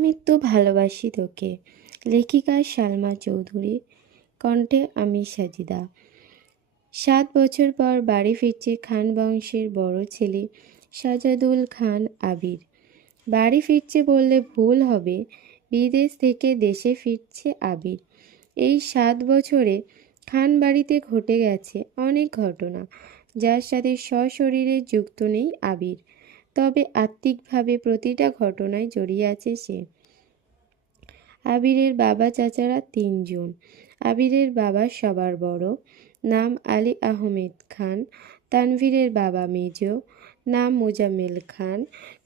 আমি তো ভালোবাসি তোকে। লেখিকা সালমা চৌধুরী, কণ্ঠে আমি সাজিদা। 7 বছর পর বাড়ি ফিরছে খান বংশের বড় ছেলে সাজাদুল খান আবির। বাড়ি ফিরছে বললে ভুল হবে, বিদেশ থেকে দেশে ফিরছে আবির। এই 7 বছরে খান বাড়িতে ঘটে গেছে অনেক ঘটনা, যার সাথে সশরীরে যুক্ত নেই আবির, তবে আত্মিকভাবে প্রতিটা ঘটনায় জড়িয়ে আছে সে। আবিরের বাবা চাচারা 3 জন। আবিরের বাবা সবার বড়, নাম আলী আহমেদ খান। তানভীরের বাবা মেজ, নাম মোজাম্মেল খান।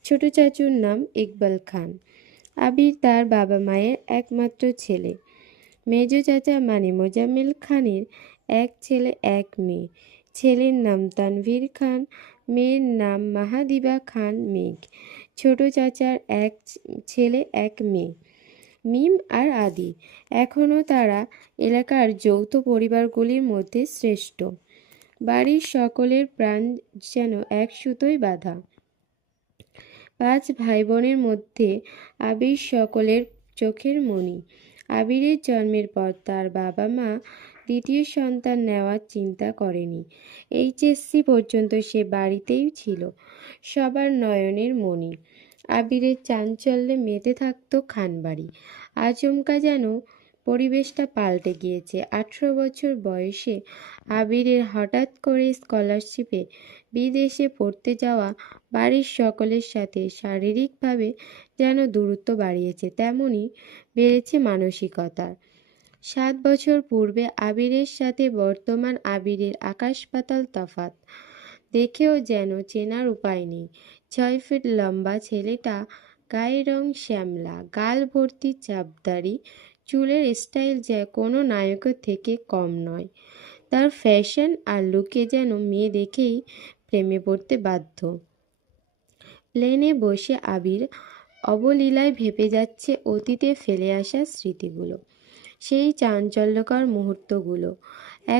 ছোট চাচুর নাম ইকবাল খান। আবির তার বাবা মায়ের একমাত্র ছেলে। মেজ চাচা মানে মোজাম্মেল খানের এক ছেলে এক মেয়ে। ছেলের নাম তানভীর খান, মেয়ের নাম মাহাদিবা খান মেঘ। ছোট চাচার এক ছেলে এক মেয়ে, মিম আর আদি। এখনও তারা এলাকার যৌথ পরিবারগুলির মধ্যে শ্রেষ্ঠ। বাড়ির সকলের প্রাণ যেন এক সুতোয় বাঁধা। 5 ভাই বোনের মধ্যে আবির সকলের চোখের মণি। আবিরের জন্মের পর তার বাবা মা দ্বিতীয় সন্তান নেওয়ার চিন্তা করেনি। এইচএসসি পর্যন্ত সে বাড়িতেই ছিল, সবার নয়নের মণি। আবিরের চাঞ্চল্যে মেতে থাকতো খানবাড়ি। আচমকা যেন পরিবেশটা পাল্টে গিয়েছে। 18 বছর বয়সে আবিরের হঠাৎ করে স্কলারশিপে বিদেশে পড়তে যাওয়া বাড়ির সকলের সাথে শারীরিকভাবে যেন দূরত্ব বাড়িয়েছে, তেমনি বেড়েছে মানসিকতার। 7 বছর পূর্বে আবিরের সাথে বর্তমান আবিরের আকাশ পাতাল তফাৎ। দেখেও যেন চেনার উপায় নেই। 6 ফিট লম্বা ছেলেটা, গায়ের রং শ্যামলা, গাল ভর্তি চাপদাড়ি, চুলের স্টাইল যে কোনো নায়কের থেকে কম নয়। তার ফ্যাশন আর লুকে যেন মেয়ে দেখেই প্রেমে পড়তে বাধ্য। প্লেনে বসে আবির অবলীলায় ভেবে যাচ্ছে অতীতে ফেলে আসা স্মৃতিগুলো, সেই চাঞ্চল্যকর মুহূর্তগুলো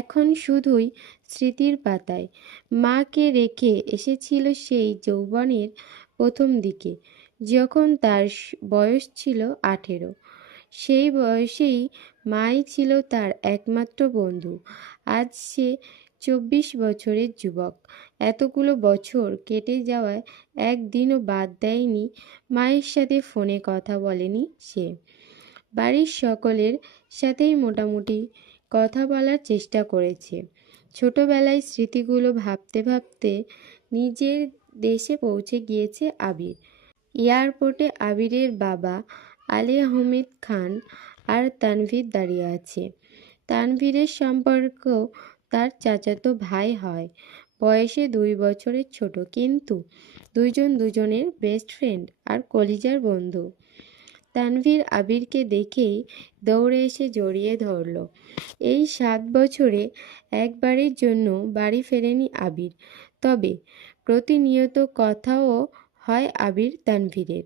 এখন শুধুই স্মৃতির পাতায়। মাকে রেখে এসেছিল সেই যৌবনের প্রথম দিকে, যখন তার বয়স ছিল 18। সেই বয়সেই মাই ছিল তার একমাত্র বন্ধু। আজ সে 24 বছরের যুবক। এতগুলো বছর কেটে যাওয়ায় একদিনও বাদ দেয়নি মায়ের সাথে ফোনে কথা বলেনি সে। বাড়ির সকলের সাথেই মোটামুটি কথা বলার চেষ্টা করেছে। ছোটবেলায় স্মৃতিগুলো ভাবতে ভাবতে নিজের দেশে পৌঁছে গিয়েছে আবির। এয়ারপোর্টে আবিরের বাবা আলী আহমেদ খান আর তানভীর দাঁড়িয়ে আছে। তানভীরের সম্পর্ক তার চাচাতো ভাই হয়, বয়সে 2 বছরের ছোট, কিন্তু দুজন দুজনের বেস্ট ফ্রেন্ড আর কলিজার বন্ধু। তানভীর আবিরকে দেখেই দৌড়ে এসে জড়িয়ে ধরল। এই 7 বছরে একবারের জন্য বাড়ি ফেরেনি আবির, তবে প্রতিনিয়ত কথাও হয় আবির তানভীরের।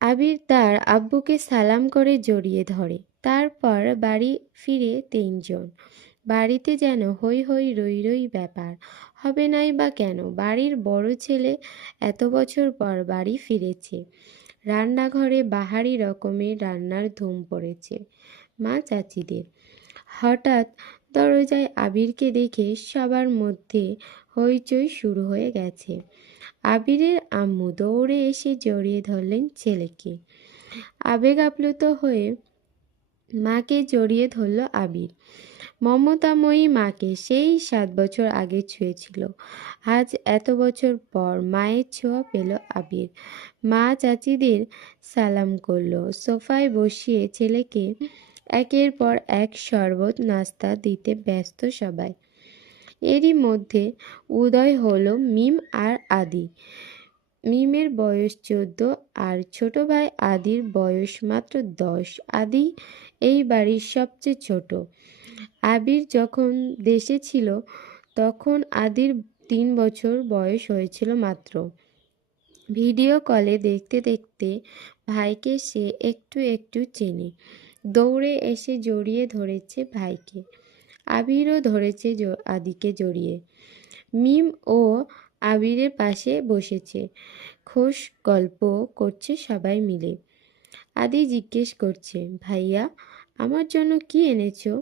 আবির তার আব্বুকে সালাম করে জড়িয়ে ধরে। তারপর বাড়ি ফিরে 3 জন। বাড়িতে যেন হই হই রই রই ব্যাপার। হবে নাই বা কেন, বাড়ির বড় ছেলে এত বছর পর বাড়ি ফিরেছে। রান্নাঘরে বাহারি রকমের রান্নার ধুম পড়েছে মা চাচিদের। হঠাৎ দরজায় আবিরকে দেখে সবার মধ্যে হইচই শুরু হয়ে গেছে। আবিরের আম্মু দৌড়ে এসে জড়িয়ে ধরলেন ছেলেকে। আবেগ আপ্লুত হয়ে মাকে জড়িয়ে ধরল আবির। মমতাময়ী মাকে সেই 7 বছর আগে ছুঁয়েছিল। আজ এত বছর পর মায়ের ছোঁয়া পেল আবির। মা চাচিদের সালাম করলো। সোফায় বসিয়ে ছেলেকে একের পর এক শরবত নাস্তা দিতে ব্যস্ত সবাই। এরই মধ্যে উদয় হলো মিম আর আদি। মিমের বয়স 14 আর ছোট ভাই আদির বয়স মাত্র 10। আদি এই বাড়ির সবচেয়ে ছোট। আবির যখন দেশে ছিল তখন আদির 3 বছর বয়স হয়েছিল মাত্র। ভিডিও কলে দেখতে দেখতে ভাইকে সে একটু একটু চেনে। দৌড়ে এসে জড়িয়ে ধরেছে ভাইকে। আবিরও ধরেছে আদিকে জড়িয়ে। মিম ও আবিরের পাশে বসেছে। খোশ গল্প করছে সবাই মিলে। আদি জিজ্ঞেস করছে, ভাইয়া আমার জন্য কি এনেছো?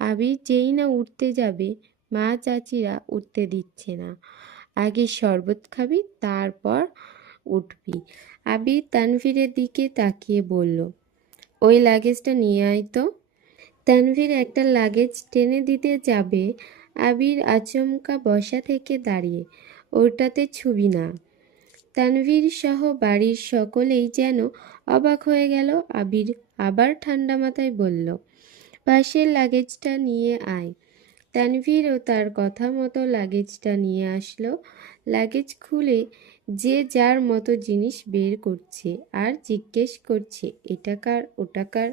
আবির যেই না উঠতে যাবে, মা চাচিরা উঠতে দিচ্ছে না। আগে শরবত খাবি, তারপর উঠবি। আবির তানভীরের দিকে তাকিয়ে বলল, ওই লাগেজটা নিয়ে আয় তো। তানভীর একটা লাগেজ টেনে দিতে যাবে, আবির আচমকা বসা থেকে দাঁড়িয়ে, ওটাতে ছুবি না। তানভীর সহ বাড়ির সকলেই যেন অবাক হয়ে গেল। আবির আবার ঠান্ডা মাথায় বলল, পাশের লাগেজটা নিয়ে আয়। তানভীরও তার কথা মতো লাগেজটা নিয়ে আসলো। লাগেজ খুলে যে যার মতো জিনিস বের করছে আর জিজ্ঞেস করছে, এটা কার, ওটা কার।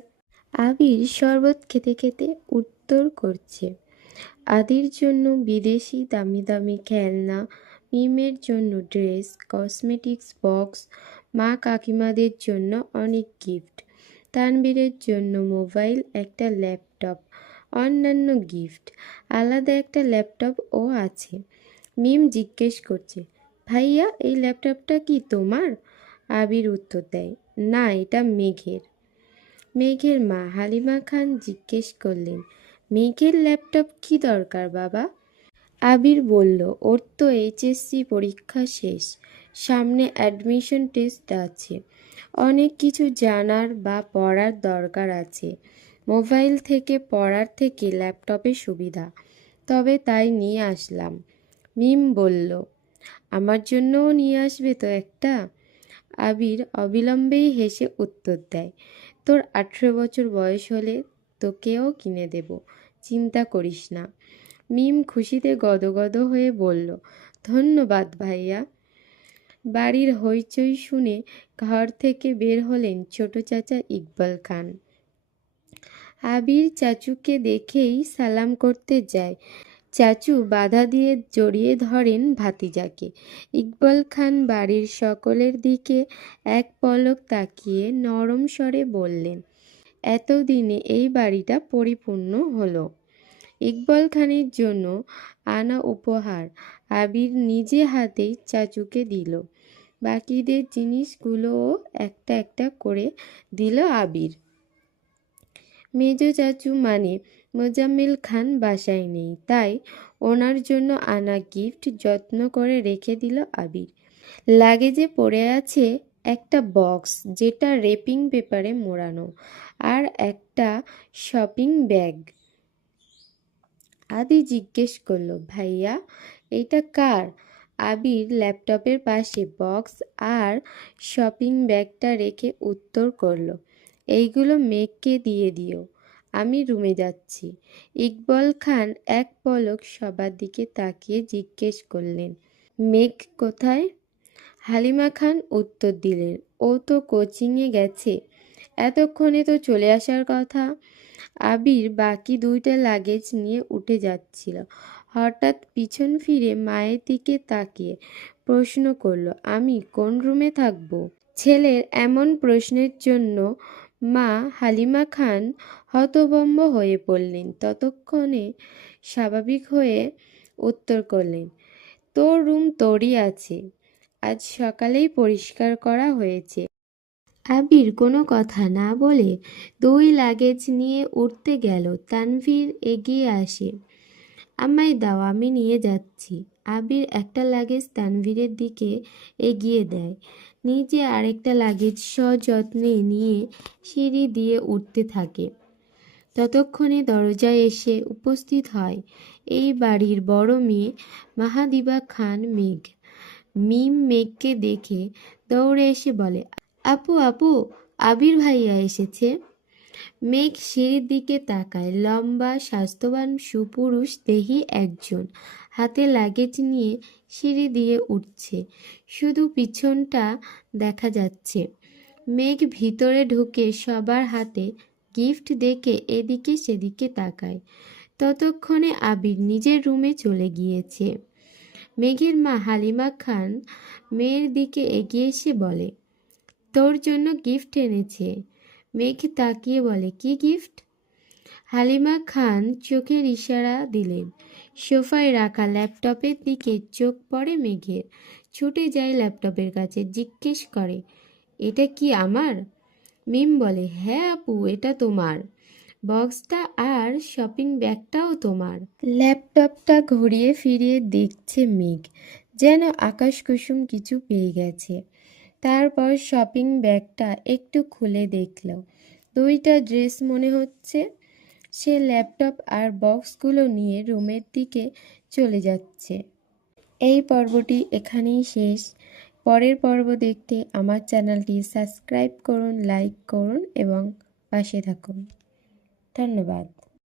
আবির শরবত খেতে খেতে উত্তর করছে, আদির জন্য বিদেশি দামি দামি খেলনা, মিমের জন্য ড্রেস, কসমেটিক্স বক্স, মা কাকিমাদের জন্য অনেক গিফট, তানবীরের জন্য মোবাইল, একটা ল্যাপটপ, অন্যান্য গিফট। আলাদা একটা ল্যাপটপও আছে। মিম জিজ্ঞেস করছে, ভাইয়া এই ল্যাপটপটা কি তোমার? আবির উত্তর দেয়, না, এটা মেঘের। মেঘের মা হালিমা খান জিজ্ঞেস করলেন, মেঘের ল্যাপটপ কি দরকার বাবা? আবির বলল, ওর তো এইচএসসি পরীক্ষা শেষ, সামনে অ্যাডমিশন টেস্ট আছে, অনেক কিছু জানার বা পড়ার দরকার আছে। মোবাইল থেকে পড়ার থেকে ল্যাপটপে সুবিধা, তবে তাই নিয়ে আসলাম। মিম বলল, আমার জন্যও নিয়ে আসবে তো একটা? আবির অবিলম্বেই হেসে উত্তর দেয়, তোর 18 বছর বয়স হলে তোকেও কিনে দেব, চিন্তা করিস না। মিম খুশিতে গদগদ হয়ে বলল, ধন্যবাদ ভাইয়া। বাড়ির হইচই শুনে ঘর থেকে বের হলেন ছোট চাচা ইকবাল খান। আবির চাচুকে দেখেই সালাম করতে যায়। চাচু বাধা দিয়ে জড়িয়ে ধরেন ভাতিজাকে। ইকবাল খান বাড়ির সকলের দিকে এক পলক তাকিয়ে নরম স্বরে বললেন, এতদিনে এই বাড়িটা পরিপূর্ণ হলো। ইকবাল খানের জন্য আনা উপহার আবির নিজে হাতেই চাচুকে দিল। বাকিদের জিনিসগুলোও একটা একটা করে দিল আবির। মেজো চাচু মানে মোজাম্মেল খান বাসায় নেই, তাই ওনার জন্য আনা গিফট যত্ন করে রেখে দিল আবির। লাগেজে পড়ে আছে একটা বক্স, যেটা রেপিং পেপারে মোড়ানো, আর একটা শপিং ব্যাগ। আদি জিজ্ঞেস করলো, ভাইয়া এইটা কার? আবির ল্যাপটপের পাশে বক্স আর শপিং ব্যাগটা রেখে উত্তর করলো, এইগুলো মেঘকে দিয়ে দিও, আমি রুমে যাচ্ছি। ইকবাল খান এক পলক সবার দিকে তাকিয়ে জিজ্ঞেস করলেন, মেঘ কোথায়? হালিমা খান উত্তর দিলেন, ও তো কোচিংয়ে গেছে, এতক্ষণে তো চলে আসার কথা। আবির বাকি দুইটা লাগেজ নিয়ে উঠে যাচ্ছিল, হঠাৎ পিছন ফিরে মায়ের দিকে তাকিয়ে প্রশ্ন করলো, আমি কোন রুমে থাকবো? ছেলের এমন প্রশ্নের জন্য মা হালিমা খান হতভম্ব হয়ে পড়লেন। ততক্ষণে স্বাভাবিক হয়ে উত্তর করলেন, তোর রুম তোরই আছে, আজ সকালেই পরিষ্কার করা হয়েছে। আবির কোনো কথা না বলে দুই লাগেজ নিয়ে উঠতে গেল। তানভীর এগিয়ে আসে, আমায় দাও, আমি নিয়ে যাচ্ছি। আবির একটা লাগেজ তানভীরের দিকে এগিয়ে দেয়, নিজে আরেকটা লাগেজ সযত্নে নিয়ে সিঁড়ি দিয়ে উঠতে থাকে। ততক্ষণে দরজায় এসে উপস্থিত হয় এই বাড়ির বড় মেয়ে মাহাদিবা খান মেঘ। মিম মেঘকে দেখে দৌড়ে এসে বলে, আপু আপু, আবির ভাইয়া এসেছে। মেঘ সিঁড়ির দিকে তাকায়, লম্বা স্বাস্থ্যবান সুপুরুষ দেহী একজন হাতে লাগেজ নিয়ে সিঁড়ি দিয়ে উঠছে, শুধু পিছনটা দেখা যাচ্ছে। মেঘ ভিতরে ঢুকে সবার হাতে গিফট দেখে এদিকে সেদিকে তাকায়। ততক্ষণে আবির নিজের রুমে চলে গিয়েছে। মেঘের মা হালিমা খান মেয়ের দিকে এগিয়ে এসে বলে, তোর জন্য গিফট এনেছে। মেঘ তাকিয়ে বলে, কি গিফট? হালিমা খান চোখের ইশারা দিলেন। সোফায় রাখা ল্যাপটপের দিকে চোখ পড়ে মেঘের, ছুটে যায় ল্যাপটপের কাছে, জিজ্ঞেস করে, এটা কি আমার? মিম বলে, হ্যাঁ আপু, এটা তোমার বক্সটা আর শপিং ব্যাগটাও তোমার। ল্যাপটপটা ঘুরিয়ে ফিরিয়ে দেখছে মেঘ, যেন আকাশ কুসুম কিছু পেয়ে গেছে। তারপর শপিং ব্যাগটা একটু খুলে দেখল, দুইটা ড্রেস মনে হচ্ছে। সে ল্যাপটপ আর বক্সগুলো নিয়ে রুমের দিকে চলে যাচ্ছে। এই পর্বটি এখানেই শেষ। পরের পর্ব দেখতে আমার চ্যানেলটি সাবস্ক্রাইব করুন, লাইক করুন এবং পাশে থাকুন। ধন্যবাদ।